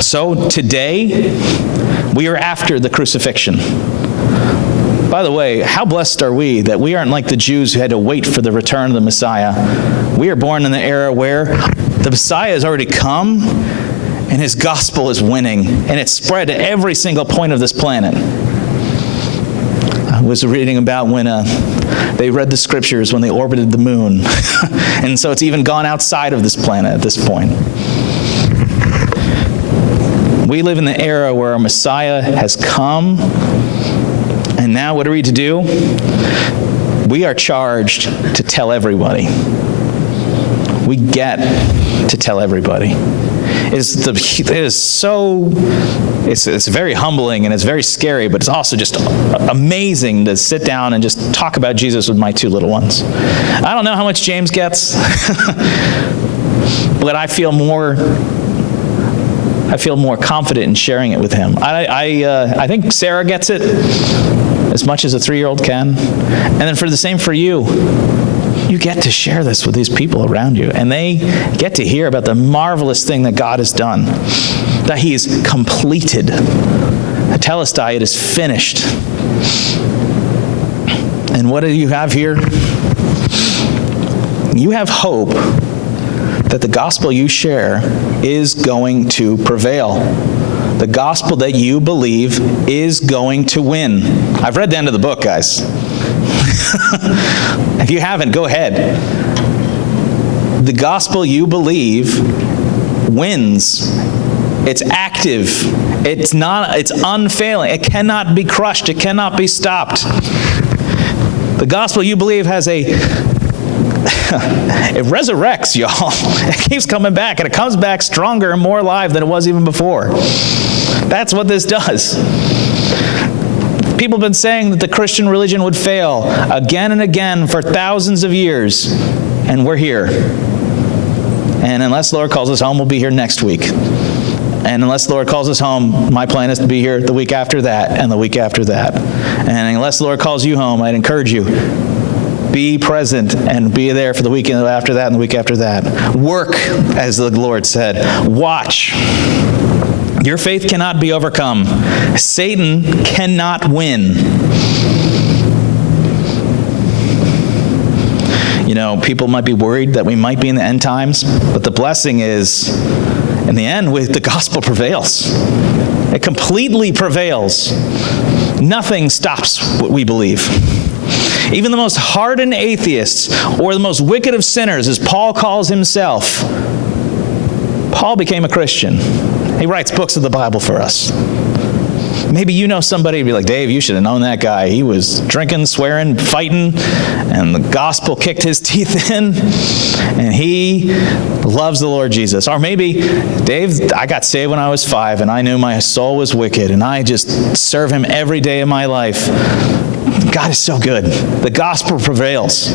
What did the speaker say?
So today, we are after the crucifixion. By the way, how blessed are we that we aren't like the Jews who had to wait for the return of the Messiah. We are born in the era where the Messiah has already come, and his gospel is winning, and it's spread to every single point of this planet. I was reading about when they read the scriptures when they orbited the moon. And so it's even gone outside of this planet at this point. We live in the era where our Messiah has come, and now what are we to do? We are charged to tell everybody. We get to tell everybody. It's very humbling and it's very scary, but it's also just amazing to sit down and just talk about Jesus with my two little ones. I don't know how much James gets, but I feel more confident in sharing it with him. I think Sarah gets it as much as a 3-year-old can. And then for the same for you. You get to share this with these people around you, and they get to hear about the marvelous thing that God has done, that he's completed. Telestai, it is finished. And what do you have here? You have hope that the gospel you share is going to prevail. The gospel that you believe is going to win. I've read the end of the book, guys. If you haven't, go ahead. The gospel you believe wins. It's active. It's unfailing. It cannot be crushed. It cannot be stopped. The gospel you believe has it resurrects, y'all. It keeps coming back, and it comes back stronger and more alive than it was even before. That's what this does. People have been saying that the Christian religion would fail again and again for thousands of years, and we're here. And unless the Lord calls us home, we'll be here next week. And unless the Lord calls us home, my plan is to be here the week after that and the week after that. And unless the Lord calls you home, I'd encourage you, be present and be there for the weekend after that and the week after that. Work, as the Lord said. Watch. Your faith cannot be overcome. Satan cannot win. You know, people might be worried that we might be in the end times, but the blessing is, in the end, the gospel prevails. It completely prevails. Nothing stops what we believe. Even the most hardened atheists, or the most wicked of sinners, as Paul calls himself, Paul became a Christian. He writes books of the Bible for us. Maybe you know somebody who'd be like, Dave, you should have known that guy. He was drinking, swearing, fighting, and the gospel kicked his teeth in, and he loves the Lord Jesus. Or maybe, Dave, I got saved when I was 5, and I knew my soul was wicked, and I just serve him every day of my life. God is so good. The gospel prevails.